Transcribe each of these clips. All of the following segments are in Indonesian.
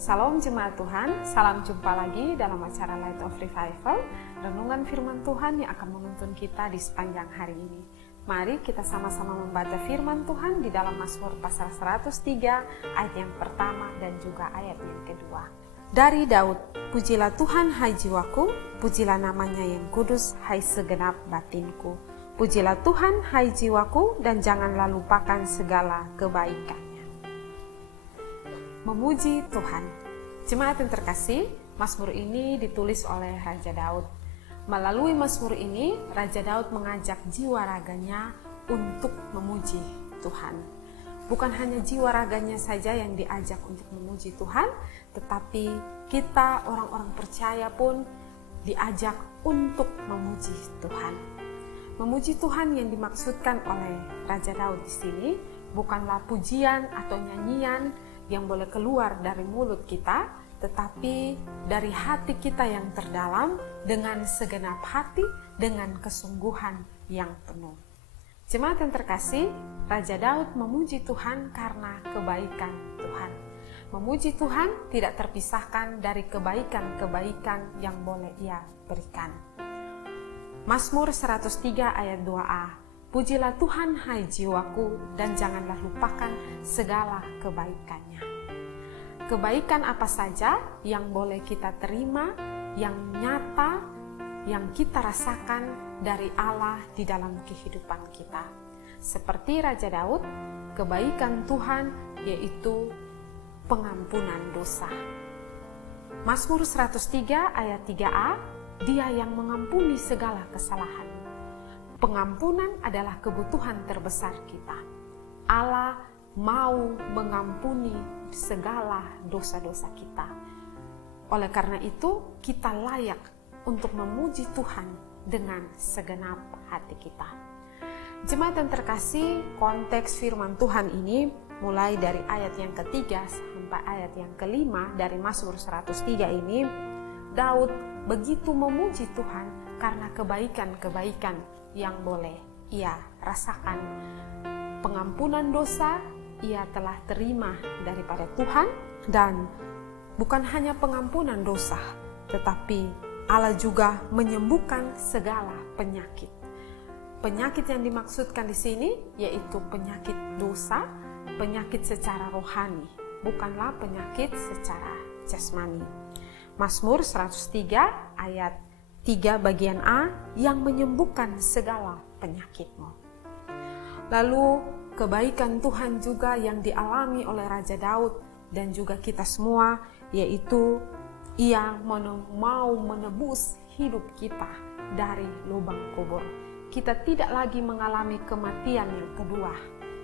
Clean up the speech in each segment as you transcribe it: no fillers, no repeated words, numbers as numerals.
Salam jemaat Tuhan, salam jumpa lagi dalam acara Light of Revival, renungan firman Tuhan yang akan menuntun kita di sepanjang hari ini. Mari kita sama-sama membaca firman Tuhan di dalam Mazmur pasal 103 ayat yang pertama dan juga ayat yang kedua. Dari Daud, pujilah Tuhan hai jiwaku, pujilah namanya yang kudus hai segenap batinku. Pujilah Tuhan hai jiwaku dan janganlah lupakan segala kebaikannya. Memuji Tuhan. Jemaat yang terkasih, Mazmur ini ditulis oleh Raja Daud. Melalui Mazmur ini, Raja Daud mengajak jiwa raganya untuk memuji Tuhan. Bukan hanya jiwa raganya saja yang diajak untuk memuji Tuhan, tetapi kita orang-orang percaya pun diajak untuk memuji Tuhan. Memuji Tuhan yang dimaksudkan oleh Raja Daud di sini bukanlah pujian atau nyanyian yang boleh keluar dari mulut kita, tetapi dari hati kita yang terdalam dengan segenap hati, dengan kesungguhan yang penuh. Jemaat yang terkasih, Raja Daud memuji Tuhan karena kebaikan Tuhan. Memuji Tuhan tidak terpisahkan dari kebaikan-kebaikan yang boleh Ia berikan. Mazmur 103 ayat 2a. Pujilah Tuhan hai jiwaku dan janganlah lupakan segala kebaikannya. Kebaikan apa saja yang boleh kita terima, yang nyata, yang kita rasakan dari Allah di dalam kehidupan kita. Seperti Raja Daud, kebaikan Tuhan yaitu pengampunan dosa. Mazmur 103 ayat 3a, Dia yang mengampuni segala kesalahan. Pengampunan adalah kebutuhan terbesar kita. Allah mau mengampuni segala dosa-dosa kita. Oleh karena itu, kita layak untuk memuji Tuhan dengan segenap hati kita. Jemaat yang terkasih, konteks firman Tuhan ini mulai dari ayat yang ketiga sampai ayat yang kelima dari Mazmur 103 ini, Daud begitu memuji Tuhan karena kebaikan-kebaikan yang boleh ia rasakan. Pengampunan dosa ia telah terima daripada Tuhan, dan bukan hanya pengampunan dosa, tetapi Allah juga menyembuhkan segala penyakit. Penyakit yang dimaksudkan di sini yaitu penyakit dosa, penyakit secara rohani, bukanlah penyakit secara jasmani. Mazmur 103 ayat 3 bagian A, yang menyembuhkan segala penyakitmu. Lalu kebaikan Tuhan juga yang dialami oleh Raja Daud dan juga kita semua, yaitu Ia mau menebus hidup kita dari lubang kubur. Kita tidak lagi mengalami kematian yang kedua,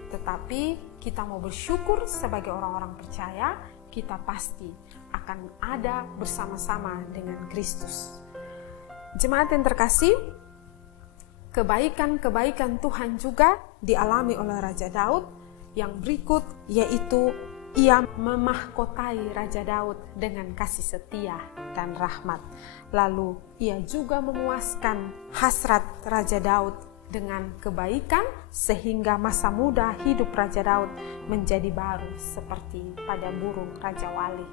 tetapi kita mau bersyukur sebagai orang-orang percaya, kita pasti akan ada bersama-sama dengan Kristus. Jemaat yang terkasih, kebaikan-kebaikan Tuhan juga dialami oleh Raja Daud yang berikut, yaitu Ia memahkotai Raja Daud dengan kasih setia dan rahmat. Lalu Ia juga memuaskan hasrat Raja Daud dengan kebaikan sehingga masa muda hidup Raja Daud menjadi baru seperti pada burung Raja Wali.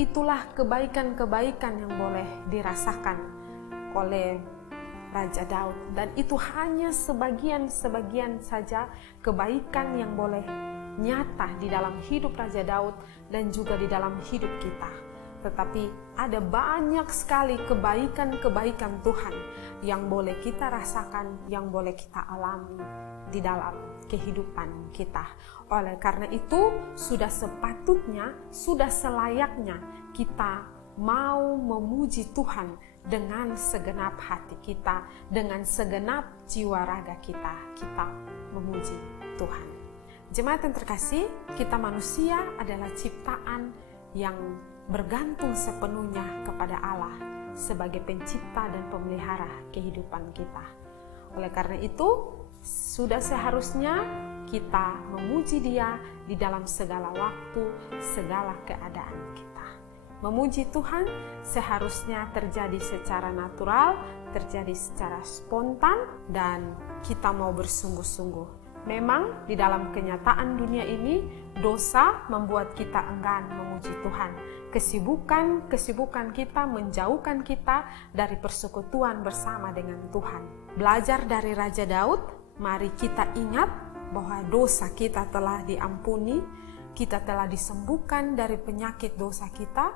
Itulah kebaikan-kebaikan yang boleh dirasakan oleh Raja Daud, dan itu hanya sebagian saja kebaikan yang boleh nyata di dalam hidup Raja Daud dan juga di dalam hidup kita. Tetapi ada banyak sekali kebaikan-kebaikan Tuhan yang boleh kita rasakan, yang boleh kita alami di dalam kehidupan kita. Oleh karena itu, sudah sepatutnya, sudah selayaknya kita mau memuji Tuhan dengan segenap hati kita, dengan segenap jiwa raga kita, kita memuji Tuhan. Jemaat yang terkasih, kita manusia adalah ciptaan yang bergantung sepenuhnya kepada Allah sebagai pencipta dan pemelihara kehidupan kita. Oleh karena itu, sudah seharusnya kita memuji Dia di dalam segala waktu, segala keadaan kita. Memuji Tuhan seharusnya terjadi secara natural, terjadi secara spontan, dan kita mau bersungguh-sungguh Memang di dalam kenyataan dunia ini, dosa membuat kita enggan memuji Tuhan. Kesibukan kita menjauhkan kita dari persekutuan bersama dengan Tuhan. Belajar dari Raja Daud, mari kita ingat bahwa dosa kita telah diampuni, kita telah disembuhkan dari penyakit dosa kita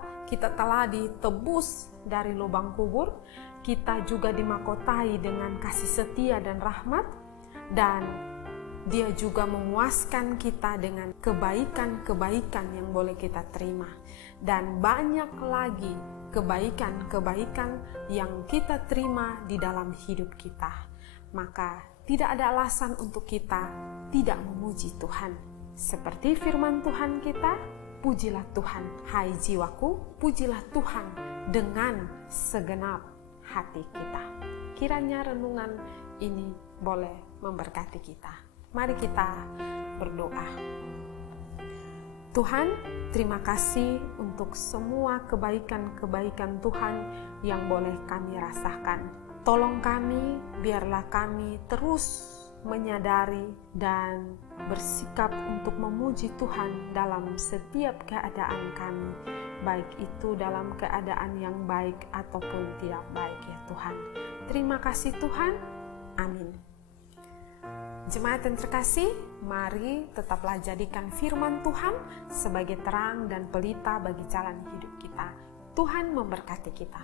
telah ditebus dari lubang kubur, kita juga dimahkotai dengan kasih setia dan rahmat, dan Dia juga memuaskan kita dengan kebaikan-kebaikan yang boleh kita terima. Dan banyak lagi kebaikan-kebaikan yang kita terima di dalam hidup kita. Maka tidak ada alasan untuk kita tidak memuji Tuhan. Seperti firman Tuhan kita, pujilah Tuhan, hai jiwaku, pujilah Tuhan dengan segenap hati kita. Kiranya renungan ini boleh memberkati kita. Mari kita berdoa. Tuhan, terima kasih untuk semua kebaikan-kebaikan Tuhan yang boleh kami rasakan. Tolong kami, biarlah kami terus menyadari dan bersikap untuk memuji Tuhan dalam setiap keadaan kami, baik itu dalam keadaan yang baik ataupun tidak baik ya Tuhan. Terima kasih Tuhan. Amin. Jemaat yang terkasih, mari tetaplah jadikan firman Tuhan sebagai terang dan pelita bagi jalan hidup kita. Tuhan memberkati kita.